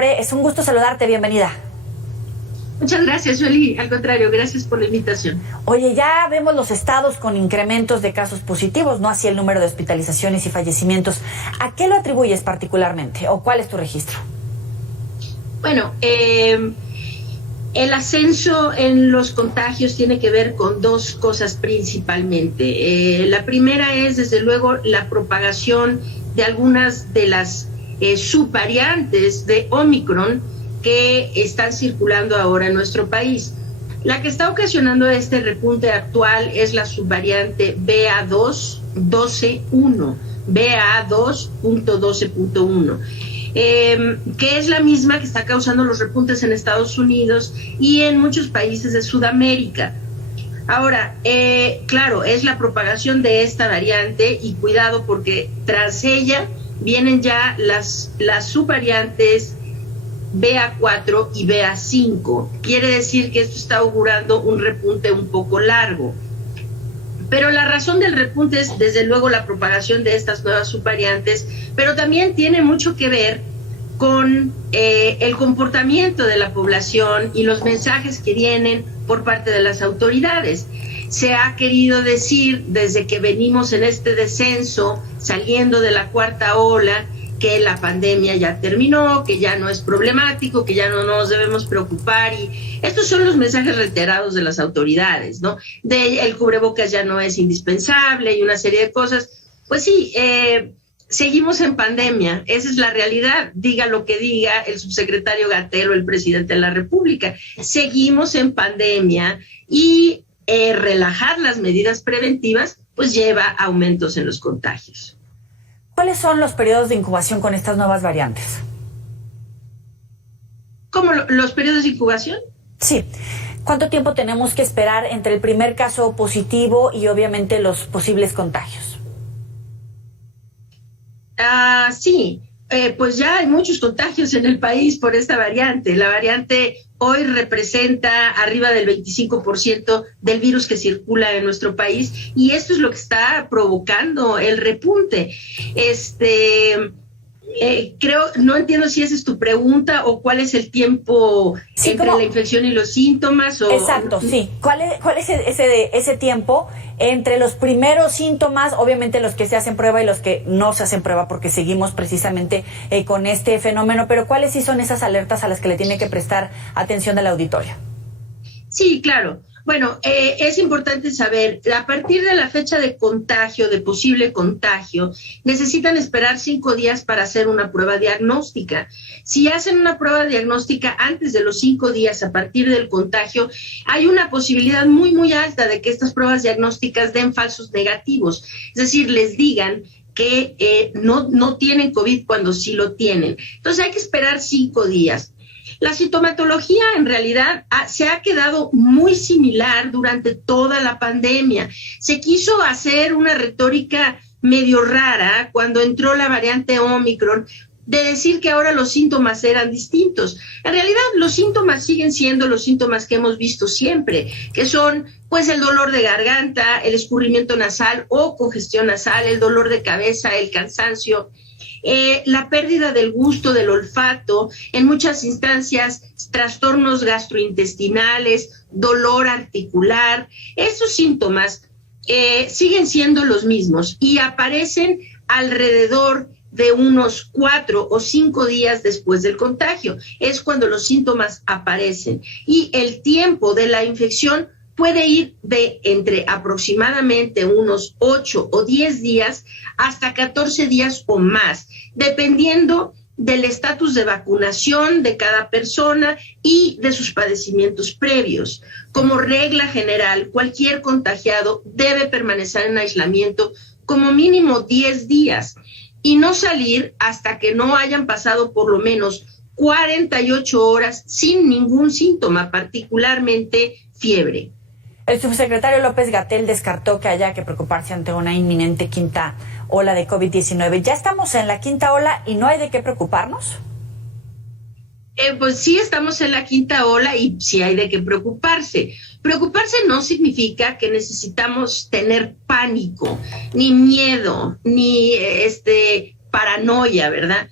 Es un gusto saludarte, bienvenida. Muchas gracias, Joely. Al contrario, gracias por la invitación. Oye, ya vemos los estados con incrementos de casos positivos, no así el número de hospitalizaciones y fallecimientos. ¿A qué lo atribuyes particularmente o cuál es tu registro? Bueno, el ascenso en los contagios tiene que ver con dos cosas principalmente. La primera es, desde luego, la propagación de algunas de las subvariantes de Omicron que están circulando ahora en nuestro país. La que está ocasionando este repunte actual es la subvariante BA2.12.1, BA2.12.1, que es la misma que está causando los repuntes en Estados Unidos y en muchos países de Sudamérica. Ahora, claro, es la propagación de esta variante y cuidado porque tras ella vienen ya las subvariantes BA4 y BA5. Quiere decir que esto está augurando un repunte un poco largo. Pero la razón del repunte es, desde luego, la propagación de estas nuevas subvariantes, pero también tiene mucho que ver con el comportamiento de la población y los mensajes que vienen por parte de las autoridades. Se ha querido decir, desde que venimos en este descenso, saliendo de la cuarta ola, que la pandemia ya terminó, que ya no es problemático, que ya no nos debemos preocupar, y estos son los mensajes reiterados de las autoridades, ¿no? El cubrebocas ya no es indispensable y una serie de cosas. Pues sí, seguimos en pandemia, esa es la realidad, diga lo que diga el subsecretario Gatell o el presidente de la República, seguimos en pandemia y relajar las medidas preventivas pues lleva a aumentos en los contagios. ¿Cuáles son los periodos de incubación con estas nuevas variantes? ¿Cómo los periodos de incubación? Sí. ¿Cuánto tiempo tenemos que esperar entre el primer caso positivo y obviamente los posibles contagios? Sí, pues ya hay muchos contagios en el país por esta variante. La variante hoy representa arriba del 25% del virus que circula en nuestro país y esto es lo que está provocando el repunte. Creo, no entiendo si esa es tu pregunta o cuál es el tiempo entre la infección y los síntomas. Exacto, sí. ¿Cuál es ese tiempo entre los primeros síntomas, obviamente los que se hacen prueba y los que no se hacen prueba porque seguimos precisamente con este fenómeno, pero cuáles sí son esas alertas a las que le tiene que prestar atención del auditorio? Sí, claro. Bueno, es importante saber, a partir de la fecha de contagio, de posible contagio, necesitan esperar 5 días para hacer una prueba diagnóstica. Si hacen una prueba diagnóstica antes de los 5 días a partir del contagio, hay una posibilidad muy, muy alta de que estas pruebas diagnósticas den falsos negativos. Es decir, les digan que no tienen COVID cuando sí lo tienen. Entonces hay que esperar 5 días. La sintomatología en realidad se ha quedado muy similar durante toda la pandemia. Se quiso hacer una retórica medio rara cuando entró la variante Omicron de decir que ahora los síntomas eran distintos. En realidad los síntomas siguen siendo los síntomas que hemos visto siempre, que son pues el dolor de garganta, el escurrimiento nasal o congestión nasal, el dolor de cabeza, el cansancio, la pérdida del gusto, del olfato, en muchas instancias trastornos gastrointestinales, dolor articular. Esos síntomas siguen siendo los mismos y aparecen alrededor de unos 4 o 5 días después del contagio. Es cuando los síntomas aparecen y el tiempo de la infección puede ir de entre aproximadamente unos 8 o 10 días hasta 14 días o más, dependiendo del estatus de vacunación de cada persona y de sus padecimientos previos. Como regla general, cualquier contagiado debe permanecer en aislamiento como mínimo 10 días y no salir hasta que no hayan pasado por lo menos 48 horas sin ningún síntoma, particularmente fiebre. El subsecretario López-Gatell descartó que haya que preocuparse ante una inminente quinta ola de COVID-19. ¿Ya estamos en la quinta ola y no hay de qué preocuparnos? Pues sí, estamos en la quinta ola y sí hay de qué preocuparse. Preocuparse no significa que necesitamos tener pánico, ni miedo, ni paranoia, ¿verdad?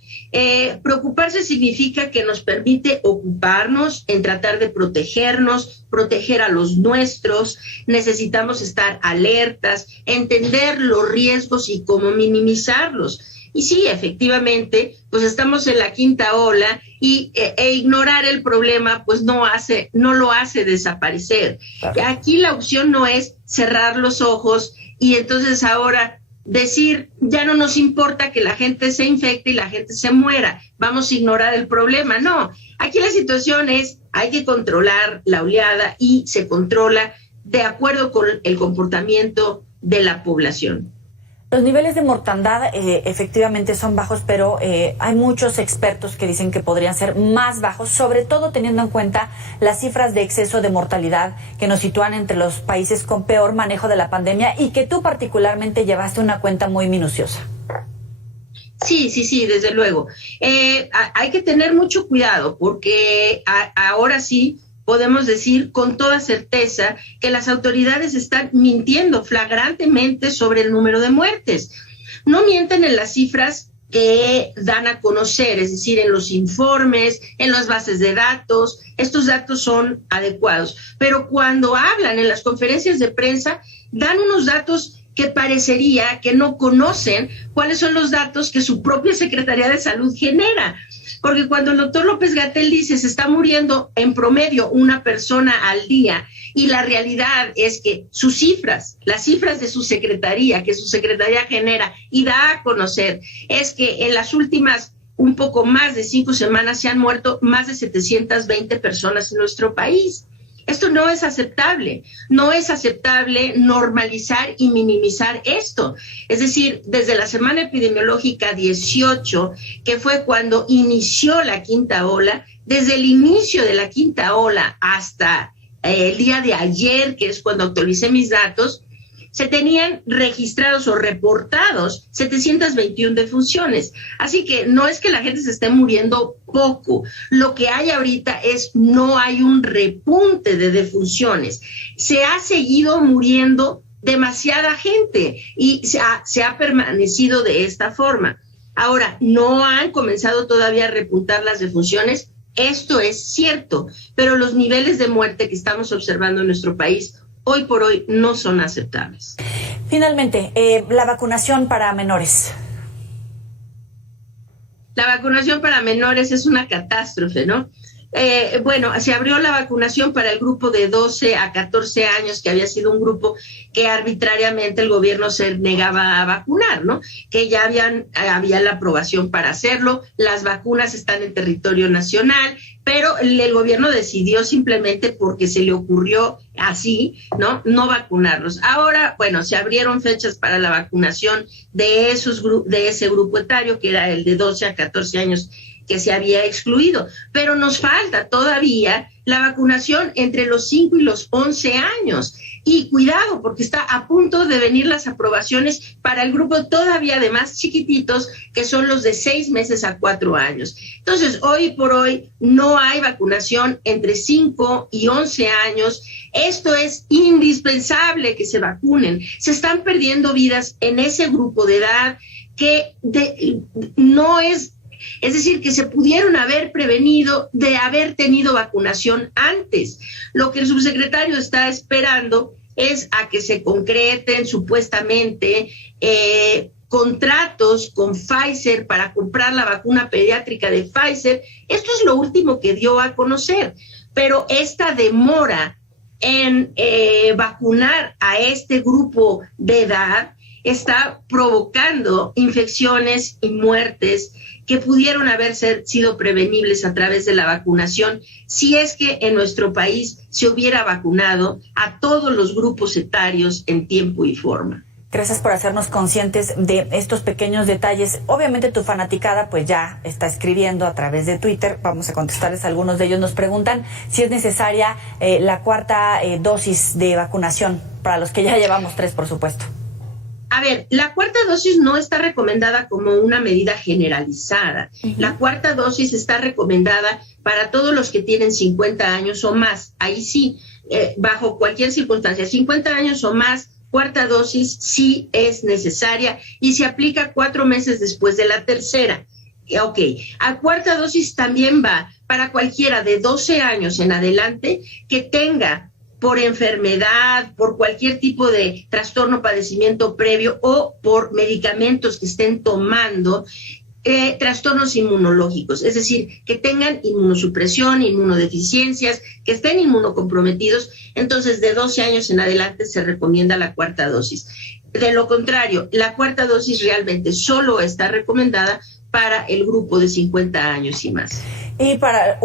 Preocuparse significa que nos permite ocuparnos en tratar de protegernos, proteger a los nuestros. Necesitamos estar alertas, entender los riesgos y cómo minimizarlos. Y sí, efectivamente, pues estamos en la quinta ola y ignorar el problema pues no lo hace desaparecer. Claro. Aquí la opción no es cerrar los ojos y entonces ahora decir, ya no nos importa que la gente se infecte y la gente se muera, vamos a ignorar el problema. No, aquí la situación es, hay que controlar la oleada y se controla de acuerdo con el comportamiento de la población. Los niveles de mortandad efectivamente son bajos, pero hay muchos expertos que dicen que podrían ser más bajos, sobre todo teniendo en cuenta las cifras de exceso de mortalidad que nos sitúan entre los países con peor manejo de la pandemia y que tú particularmente llevaste una cuenta muy minuciosa. Sí, desde luego. Hay que tener mucho cuidado porque ahora sí podemos decir con toda certeza que las autoridades están mintiendo flagrantemente sobre el número de muertes. No mienten en las cifras que dan a conocer, es decir, en los informes, en las bases de datos. Estos datos son adecuados, pero cuando hablan en las conferencias de prensa, dan unos datos que parecería que no conocen cuáles son los datos que su propia Secretaría de Salud genera. Porque cuando el doctor López-Gatell dice se está muriendo en promedio una persona al día y la realidad es que sus cifras, las cifras de su secretaría, que su secretaría genera y da a conocer, es que en las últimas un poco más de 5 semanas se han muerto más de 720 personas en nuestro país. Esto no es aceptable normalizar y minimizar esto. Es decir, desde la semana epidemiológica 18, que fue cuando inició la quinta ola, desde el inicio de la quinta ola hasta el día de ayer, que es cuando actualicé mis datos, se tenían registrados o reportados 721 defunciones. Así que no es que la gente se esté muriendo poco. Lo que hay ahorita es no hay un repunte de defunciones. Se ha seguido muriendo demasiada gente y se ha permanecido de esta forma. Ahora, no han comenzado todavía a repuntar las defunciones. Esto es cierto, pero los niveles de muerte que estamos observando en nuestro país hoy por hoy no son aceptables. Finalmente, la vacunación para menores. La vacunación para menores es una catástrofe, ¿no? Bueno, se abrió la vacunación para el grupo de 12 a 14 años, que había sido un grupo que arbitrariamente el gobierno se negaba a vacunar, ¿no? Que ya había la aprobación para hacerlo, las vacunas están en territorio nacional, pero el gobierno decidió simplemente porque se le ocurrió así, no vacunarlos. Ahora, bueno, se abrieron fechas para la vacunación de ese grupo etario, que era el de 12 a 14 años, que se había excluido, pero nos falta todavía la vacunación entre los 5 y los 11 años. Y cuidado, porque está a punto de venir las aprobaciones para el grupo todavía de más chiquititos, que son los de 6 meses a 4 años. Entonces, hoy por hoy no hay vacunación entre 5 y 11 años. Esto es indispensable que se vacunen. Se están perdiendo vidas en ese grupo de edad que no es... Es decir, que se pudieron haber prevenido de haber tenido vacunación antes. Lo que el subsecretario está esperando es a que se concreten supuestamente contratos con Pfizer para comprar la vacuna pediátrica de Pfizer. Esto es lo último que dio a conocer, pero esta demora en vacunar a este grupo de edad está provocando infecciones y muertes que pudieron haber sido prevenibles a través de la vacunación si es que en nuestro país se hubiera vacunado a todos los grupos etarios en tiempo y forma. Gracias por hacernos conscientes de estos pequeños detalles. Obviamente tu fanaticada pues ya está escribiendo a través de Twitter. Vamos a contestarles. Algunos de ellos nos preguntan si es necesaria la cuarta dosis de vacunación para los que ya llevamos 3, por supuesto. A ver, la cuarta dosis no está recomendada como una medida generalizada. Uh-huh. La cuarta dosis está recomendada para todos los que tienen 50 años o más. Ahí sí, bajo cualquier circunstancia, 50 años o más, cuarta dosis sí es necesaria y se aplica 4 meses después de la tercera. Ok, a cuarta dosis también va para cualquiera de 12 años en adelante que tenga por enfermedad, por cualquier tipo de trastorno, padecimiento previo o por medicamentos que estén tomando, trastornos inmunológicos, es decir, que tengan inmunosupresión, inmunodeficiencias, que estén inmunocomprometidos. Entonces, de 12 años en adelante se recomienda la cuarta dosis. De lo contrario, la cuarta dosis realmente solo está recomendada para el grupo de 50 años y más. Y para,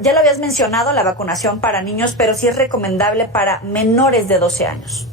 ya lo habías mencionado, la vacunación para niños, pero sí es recomendable para menores de 12 años.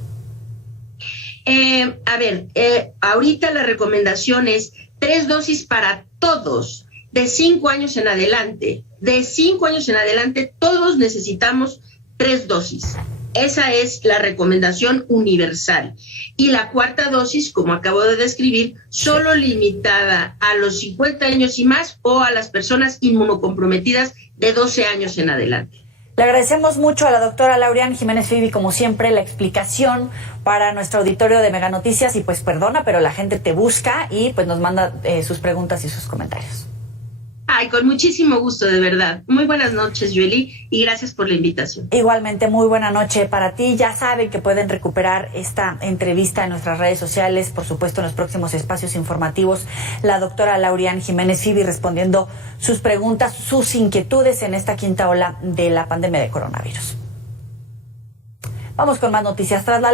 Ahorita la recomendación es 3 dosis para todos, de 5 años en adelante. De 5 años en adelante, todos necesitamos 3 dosis. Esa es la recomendación universal. Y la cuarta dosis, como acabo de describir, solo limitada a los 50 años y más o a las personas inmunocomprometidas de 12 años en adelante. Le agradecemos mucho a la doctora Laurian Jiménez Fibi, como siempre, la explicación para nuestro auditorio de Mega Noticias. Y pues perdona, pero la gente te busca y pues nos manda sus preguntas y sus comentarios. Ay, con muchísimo gusto, de verdad. Muy buenas noches, Yueli, y gracias por la invitación. Igualmente, muy buena noche para ti. Ya saben que pueden recuperar esta entrevista en nuestras redes sociales, por supuesto en los próximos espacios informativos. La doctora Laurian Jiménez Fibi respondiendo sus preguntas, sus inquietudes en esta quinta ola de la pandemia de coronavirus. Vamos con más noticias. Tras la